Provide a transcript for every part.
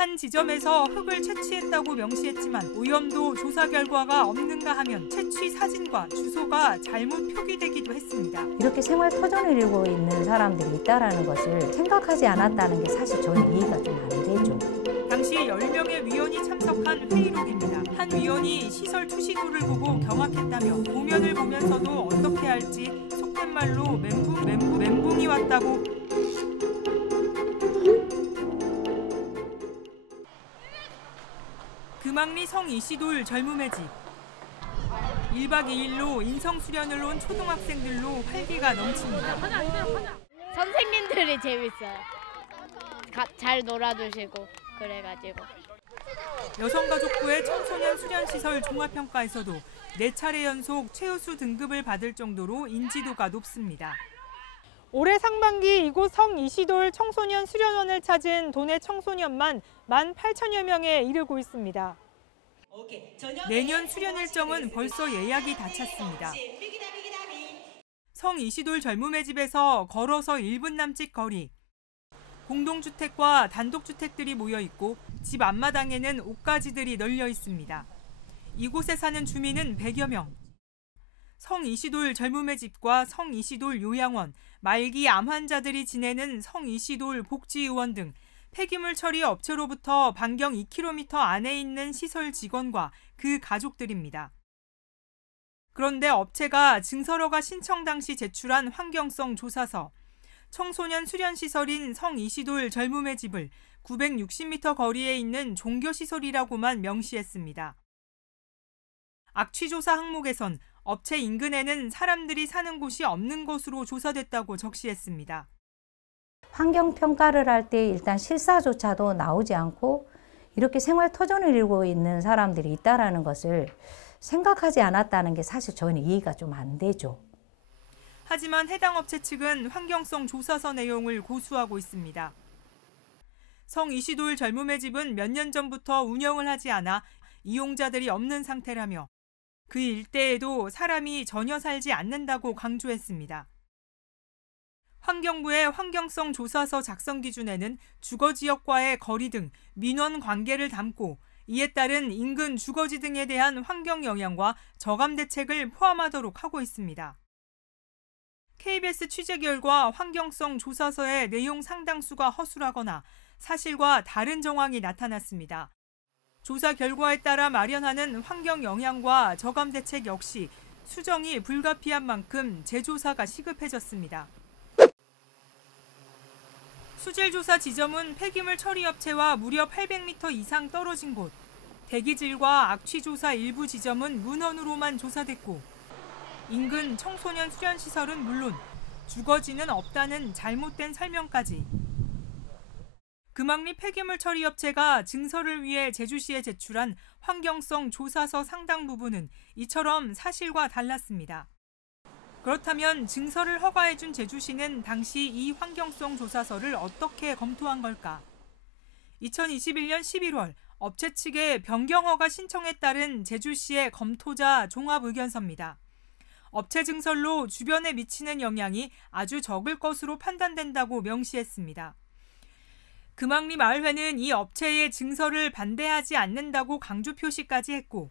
한 지점에서 흙을 채취했다고 명시했지만 오염도 조사 결과가 없는가 하면 채취 사진과 주소가 잘못 표기되기도 했습니다. 이렇게 생활 터전을 이루고 있는 사람들이 있다는 것을 생각하지 않았다는 게 사실 저는 이해가 좀 안 되죠. 당시 10명의 위원이 참석한 회의록입니다. 한 위원이 시설 투시도를 보고 경악했다며 도면을 보면서도 어떻게 할지 속된 말로 멘붕이 왔다고. 금왕리 성이시돌 젊음의 집. 1박 2일로 인성수련을 온 초등학생들로 활기가 넘칩니다. 선생님들이 재밌어요. 잘 놀아주시고 그래가지고. 여성가족부의 청소년 수련시설 종합평가에서도 4차례 연속 최우수 등급을 받을 정도로 인지도가 높습니다. 올해 상반기 이곳 성이시돌 청소년 수련원을 찾은 도내 청소년만 18,000여 명에 이르고 있습니다. 내년 수련 일정은 벌써 예약이 다 찼습니다. 성이시돌 젊음의 집에서 걸어서 1분 남짓 거리. 공동주택과 단독주택들이 모여 있고 집 앞마당에는 옷가지들이 널려 있습니다. 이곳에 사는 주민은 100여 명. 성이시돌 젊음의 집과 성이시돌 요양원, 말기 암 환자들이 지내는 성이시돌 복지의원 등 폐기물 처리 업체로부터 반경 2km 안에 있는 시설 직원과 그 가족들입니다. 그런데 업체가 증설허가 신청 당시 제출한 환경성 조사서, 청소년 수련시설인 성이시돌 젊음의 집을 960m 거리에 있는 종교시설이라고만 명시했습니다. 악취조사 항목에선 업체 인근에는 사람들이 사는 곳이 없는 것으로 조사됐다고 적시했습니다. 환경평가를 할 때 일단 실사조차도 나오지 않고 이렇게 생활 터전을 이루고 있는 사람들이 있다는 것을 생각하지 않았다는 게 사실 저는 이해가 좀 안 되죠. 하지만 해당 업체 측은 환경성 조사서 내용을 고수하고 있습니다. 성이시돌 젊음의 집은 몇 년 전부터 운영을 하지 않아 이용자들이 없는 상태라며 그 일대에도 사람이 전혀 살지 않는다고 강조했습니다. 환경부의 환경성 조사서 작성 기준에는 주거지역과의 거리 등 민원 관계를 담고 이에 따른 인근 주거지 등에 대한 환경 영향과 저감 대책을 포함하도록 하고 있습니다. KBS 취재 결과 환경성 조사서의 내용 상당수가 허술하거나 사실과 다른 정황이 나타났습니다. 조사 결과에 따라 마련하는 환경 영향과 저감 대책 역시 수정이 불가피한 만큼 재조사가 시급해졌습니다. 수질조사 지점은 폐기물 처리업체와 무려 800m 이상 떨어진 곳, 대기질과 악취조사 일부 지점은 문헌으로만 조사됐고 인근 청소년 수련시설은 물론 주거지는 없다는 잘못된 설명까지. 금왕리 폐기물 처리업체가 증설을 위해 제주시에 제출한 환경성 조사서 상당 부분은 이처럼 사실과 달랐습니다. 그렇다면 증설을 허가해준 제주시는 당시 이 환경성 조사서를 어떻게 검토한 걸까? 2021년 11월 업체 측에 변경 허가 신청에 따른 제주시의 검토자 종합의견서입니다. 업체 증설로 주변에 미치는 영향이 아주 적을 것으로 판단된다고 명시했습니다. 금왕리 마을회는 이 업체의 증설을 반대하지 않는다고 강조 표시까지 했고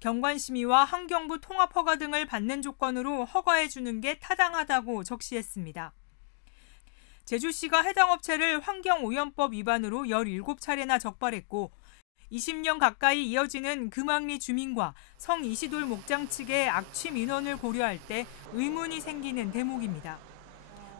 경관심의와 환경부 통합허가 등을 받는 조건으로 허가해 주는 게 타당하다고 적시했습니다. 제주시가 해당 업체를 환경오염법 위반으로 17차례나 적발했고 20년 가까이 이어지는 금왕리 주민과 성이시돌 목장 측의 악취 민원을 고려할 때 의문이 생기는 대목입니다.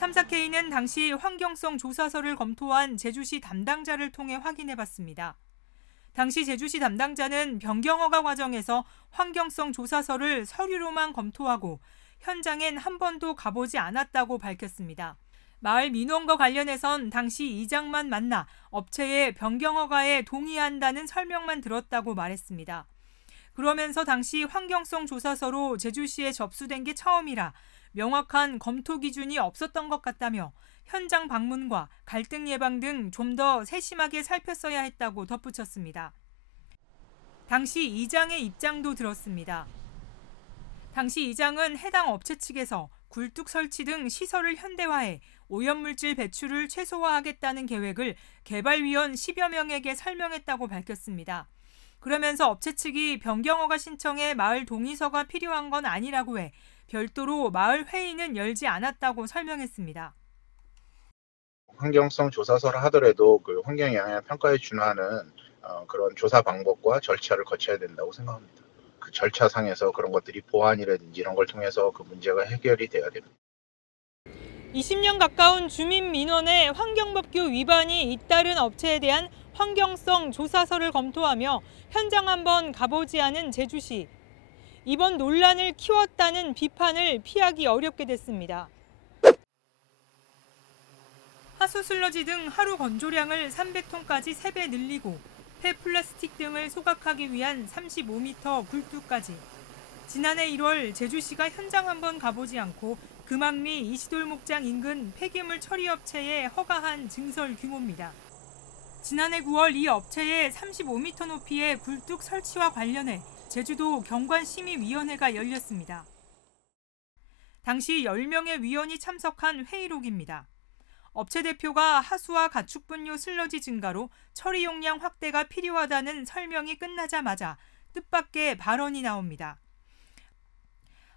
탐사K는 당시 환경성 조사서를 검토한 제주시 담당자를 통해 확인해봤습니다. 당시 제주시 담당자는 변경허가 과정에서 환경성 조사서를 서류로만 검토하고 현장엔 한 번도 가보지 않았다고 밝혔습니다. 마을 민원과 관련해선 당시 이장만 만나 업체의 변경허가에 동의한다는 설명만 들었다고 말했습니다. 그러면서 당시 환경성 조사서로 제주시에 접수된 게 처음이라 명확한 검토 기준이 없었던 것 같다며 현장 방문과 갈등 예방 등 좀 더 세심하게 살폈어야 했다고 덧붙였습니다. 당시 이장의 입장도 들었습니다. 당시 이장은 해당 업체 측에서 굴뚝 설치 등 시설을 현대화해 오염물질 배출을 최소화하겠다는 계획을 개발위원 10여 명에게 설명했다고 밝혔습니다. 그러면서 업체 측이 변경허가 신청에 마을 동의서가 필요한 건 아니라고 해 별도로 마을 회의는 열지 않았다고 설명했습니다. 환경성 조사서를 하더라도 그 환경 영향 평가에 준하는 그런 조사 방법과 절차를 거쳐야 된다고 생각합니다. 그 절차상에서 그런 것들이 보완이라든지 이런 걸 통해서 그 문제가 해결이 돼야 됩니다. 20년 가까운 주민 민원의 환경법규 위반이 잇따른 업체에 대한 환경성 조사서를 검토하며 현장 한번 가보지 않은 제주시. 이번 논란을 키웠다는 비판을 피하기 어렵게 됐습니다. 하수 슬러지 등 하루 건조량을 300톤까지 3배 늘리고 폐플라스틱 등을 소각하기 위한 35m 굴뚝까지. 지난해 1월 제주시가 현장 한번 가보지 않고 금왕리 이시돌 목장 인근 폐기물 처리 업체에 허가한 증설 규모입니다. 지난해 9월 이 업체의 35m 높이의 굴뚝 설치와 관련해 제주도 경관심의위원회가 열렸습니다. 당시 10명의 위원이 참석한 회의록입니다. 업체 대표가 하수와 가축분뇨 슬러지 증가로 처리 용량 확대가 필요하다는 설명이 끝나자마자 뜻밖의 발언이 나옵니다.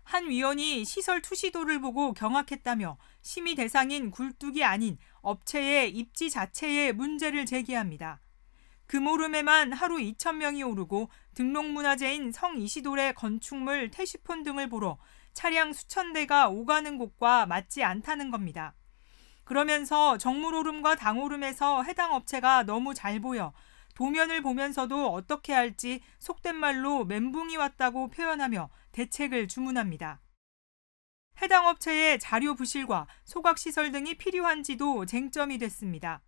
한 위원이 시설 투시도를 보고 경악했다며 심의 대상인 굴뚝이 아닌 업체의 입지 자체에 문제를 제기합니다. 금오름에만 하루 2,000명이 오르고 등록문화재인 성이시돌의 건축물 태시폰 등을 보러 차량 수천 대가 오가는 곳과 맞지 않다는 겁니다. 그러면서 정물오름과 당오름에서 해당 업체가 너무 잘 보여 도면을 보면서도 어떻게 할지 속된 말로 멘붕이 왔다고 표현하며 대책을 주문합니다. 해당 업체의 자료 부실과 소각시설 등이 필요한지도 쟁점이 됐습니다.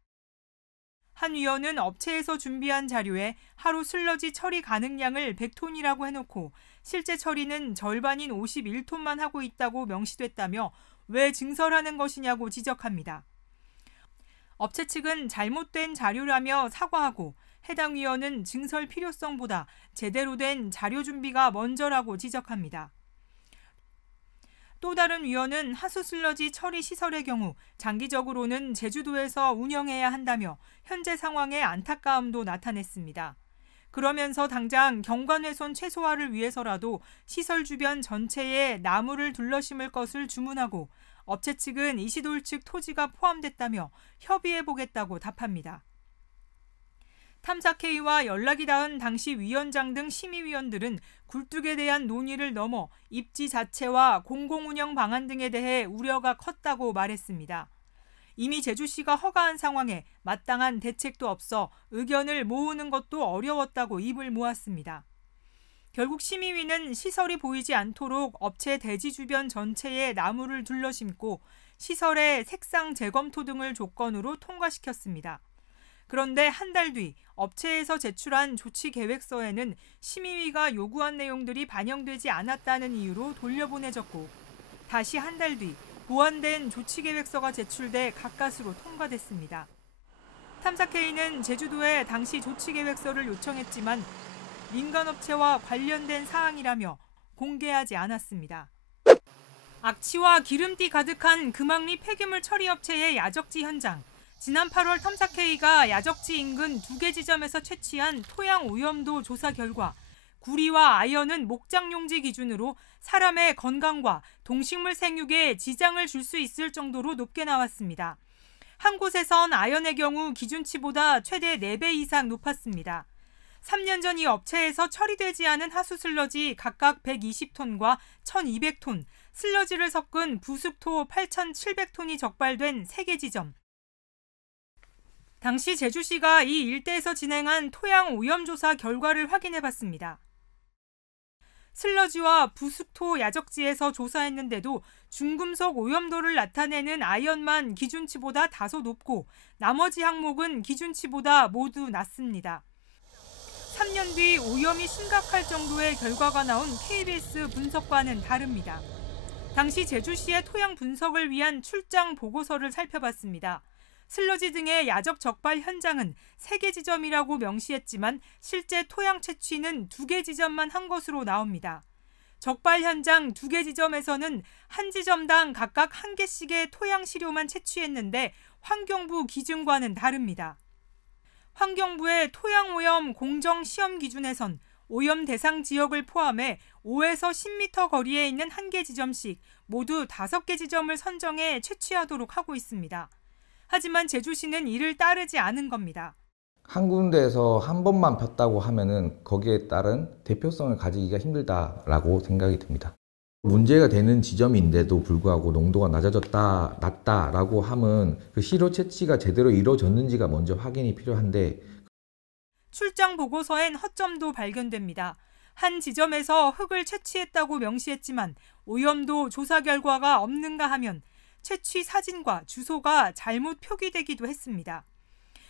한 위원은 업체에서 준비한 자료에 하루 슬러지 처리 가능량을 100톤이라고 해놓고 실제 처리는 절반인 51톤만 하고 있다고 명시됐다며 왜 증설하는 것이냐고 지적합니다. 업체 측은 잘못된 자료라며 사과하고 해당 위원은 증설 필요성보다 제대로 된 자료 준비가 먼저라고 지적합니다. 또 다른 위원은 하수 슬러지 처리 시설의 경우 장기적으로는 제주도에서 운영해야 한다며 현재 상황에 안타까움도 나타냈습니다. 그러면서 당장 경관훼손 최소화를 위해서라도 시설 주변 전체에 나무를 둘러 심을 것을 주문하고 업체 측은 이시돌 측 토지가 포함됐다며 협의해보겠다고 답합니다. 탐사회의와 연락이 닿은 당시 위원장 등 심의위원들은 굴뚝에 대한 논의를 넘어 입지 자체와 공공운영 방안 등에 대해 우려가 컸다고 말했습니다. 이미 제주시가 허가한 상황에 마땅한 대책도 없어 의견을 모으는 것도 어려웠다고 입을 모았습니다. 결국 심의위는 시설이 보이지 않도록 업체 대지 주변 전체에 나무를 둘러 심고 시설의 색상 재검토 등을 조건으로 통과시켰습니다. 그런데 한 달 뒤 업체에서 제출한 조치 계획서에는 심의위가 요구한 내용들이 반영되지 않았다는 이유로 돌려보내졌고 다시 한 달 뒤 보완된 조치 계획서가 제출돼 가까스로 통과됐습니다. 탐사회의는 제주도에 당시 조치 계획서를 요청했지만 민간업체와 관련된 사항이라며 공개하지 않았습니다. 악취와 기름기 가득한 금왕리 폐기물 처리업체의 야적지 현장. 지난 8월 탐사회의가 야적지 인근 2개 지점에서 채취한 토양 오염도 조사 결과 구리와 아연은 목장용지 기준으로 사람의 건강과 동식물 생육에 지장을 줄 수 있을 정도로 높게 나왔습니다. 한 곳에선 아연의 경우 기준치보다 최대 4배 이상 높았습니다. 3년 전 이 업체에서 처리되지 않은 하수 슬러지 각각 120톤과 1,200톤, 슬러지를 섞은 부숙토 8,700톤이 적발된 3개 지점. 당시 제주시가 이 일대에서 진행한 토양 오염 조사 결과를 확인해봤습니다. 슬러지와 부숙토 야적지에서 조사했는데도 중금속 오염도를 나타내는 아연만 기준치보다 다소 높고 나머지 항목은 기준치보다 모두 낮습니다. 3년 뒤 오염이 심각할 정도의 결과가 나온 KBS 분석과는 다릅니다. 당시 제주시의 토양 분석을 위한 출장 보고서를 살펴봤습니다. 슬러지 등의 야적 적발 현장은 3개 지점이라고 명시했지만 실제 토양 채취는 2개 지점만 한 것으로 나옵니다. 적발 현장 2개 지점에서는 한 지점당 각각 1개씩의 토양 시료만 채취했는데 환경부 기준과는 다릅니다. 환경부의 토양오염 공정 시험 기준에선 오염 대상 지역을 포함해 5에서 10m 거리에 있는 1개 지점씩 모두 5개 지점을 선정해 채취하도록 하고 있습니다. 하지만 제주시는 이를 따르지 않은 겁니다. 한 군데에서 한 번만 폈다고 하면은 거기에 따른 대표성을 가지기가 힘들다라고 생각이 듭니다. 문제가 되는 지점인데도 불구하고 농도가 낮다라고 하면 그 시료 채취가 제대로 이루어졌는지가 먼저 확인이 필요한데 출장 보고서엔 허점도 발견됩니다. 한 지점에서 흙을 채취했다고 명시했지만 오염도 조사 결과가 없는가 하면 채취 사진과 주소가 잘못 표기되기도 했습니다.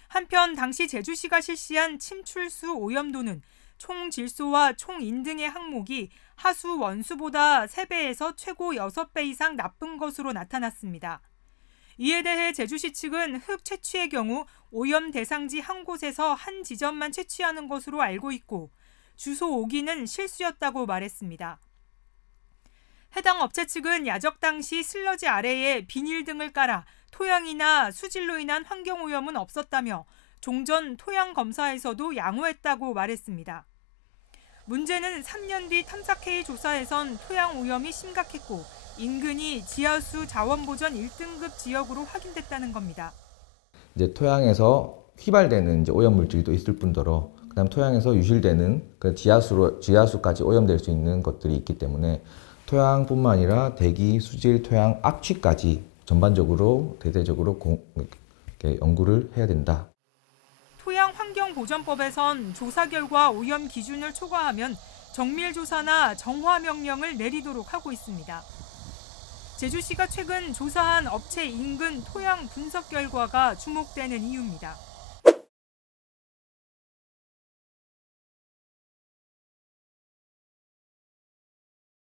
한편 당시 제주시가 실시한 침출수 오염도는 총 질소와 총 인등의 항목이 하수 원수보다 3배에서 최고 6배 이상 나쁜 것으로 나타났습니다. 이에 대해 제주시 측은 흙 채취의 경우 오염 대상지 한 곳에서 한 지점만 채취하는 것으로 알고 있고 주소 오기는 실수였다고 말했습니다. 해당 업체 측은 야적 당시 슬러지 아래에 비닐 등을 깔아 토양이나 수질로 인한 환경오염은 없었다며 종전 토양 검사에서도 양호했다고 말했습니다. 문제는 3년 뒤 탐사K 조사에선 토양 오염이 심각했고 인근이 지하수 자원보전 1등급 지역으로 확인됐다는 겁니다. 이제 토양에서 휘발되는 이제 오염 물질도 있을 뿐더러 그다음 토양에서 유실되는 그 지하수까지 오염될 수 있는 것들이 있기 때문에 토양뿐만 아니라 대기, 수질, 토양, 악취까지 전반적으로 대대적으로 연구를 해야 된다. 토양환경보전법에선 조사 결과 오염 기준을 초과하면 정밀조사나 정화명령을 내리도록 하고 있습니다. 제주시가 최근 조사한 업체 인근 토양 분석 결과가 주목되는 이유입니다.